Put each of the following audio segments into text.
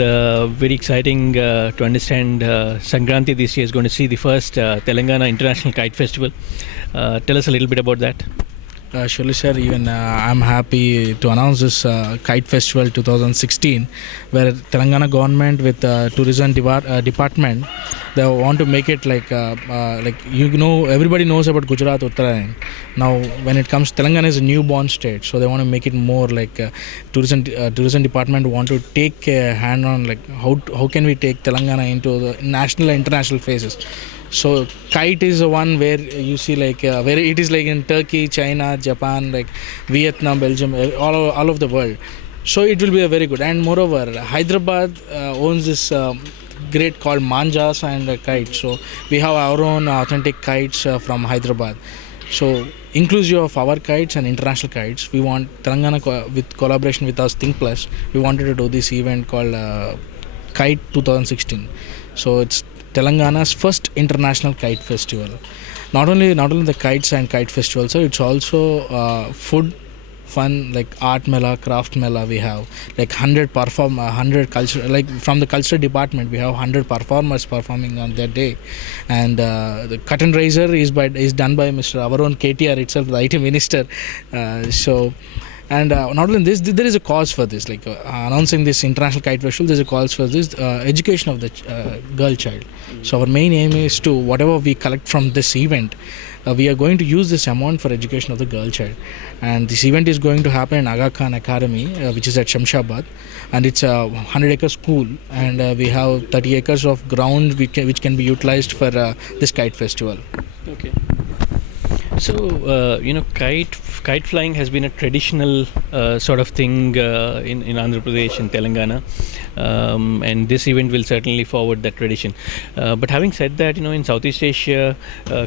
very exciting to understand Sankranti this year is going to see the first Telangana International Kite Festival. Tell us a little bit about that. Surely, sir. Even I'm happy to announce this Kite Festival 2016, where Telangana government with tourism department, they want to make it like everybody knows about Gujarat Uttarayan. Now, when it comes, Telangana is a newborn state, so they want to make it more like tourism department want to take a hand on like how can we take Telangana into the national and international phases. So kite is the one where you see like where it is like in Turkey, China, Japan, like Vietnam, Belgium, all of the world. So it will be a very good. And moreover, Hyderabad owns this great called Manjas and kites. So we have our own authentic kites from Hyderabad. So inclusive of our kites and international kites, we want Telangana with collaboration with us Think Plus. We wanted to do this event called Kite 2016. So it's Telangana's first international kite festival. Not only the kites and kite festival, so it's also food, fun like art mela, craft mela. We have like 100 culture like from the cultural department. We have 100 performers performing on that day, and the curtain raiser is done by Mr. our own KTR itself, the IT minister. And not only this, there is a cause for this. Like announcing this international kite festival, there is a cause for this education of the girl child. So our main aim is to whatever we collect from this event, we are going to use this amount for education of the girl child. And this event is going to happen in Aga Khan Academy, which is at Shamshabad, and it's a 100-acre school, and we have 30 acres of ground which can be utilized for this kite festival. Okay. So, kite flying has been a traditional sort of thing in Andhra Pradesh and Telangana, and this event will certainly forward that tradition. But having said that, in Southeast Asia,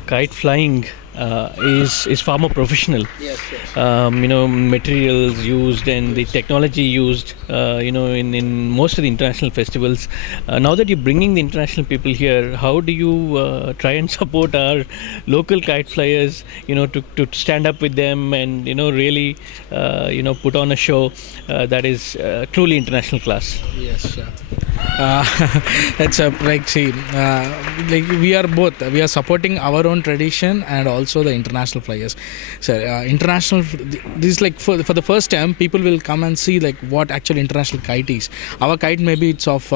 kite flying is far more professional. Yes. Materials used and the technology used, in most of the international festivals. Now that you're bringing the international people here, how do you try and support our local kite flyers, to stand up with them and, really, put on a show that is truly international class? Yes, it's we are both. We are supporting our own tradition and also the international flyers. So international, this is like for the first time, people will come and see like what actual international kite is. Our kite maybe it's of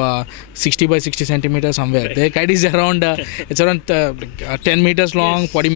60 by 60 centimeters somewhere. Right. Their kite is around 10 meters long, Yes. 40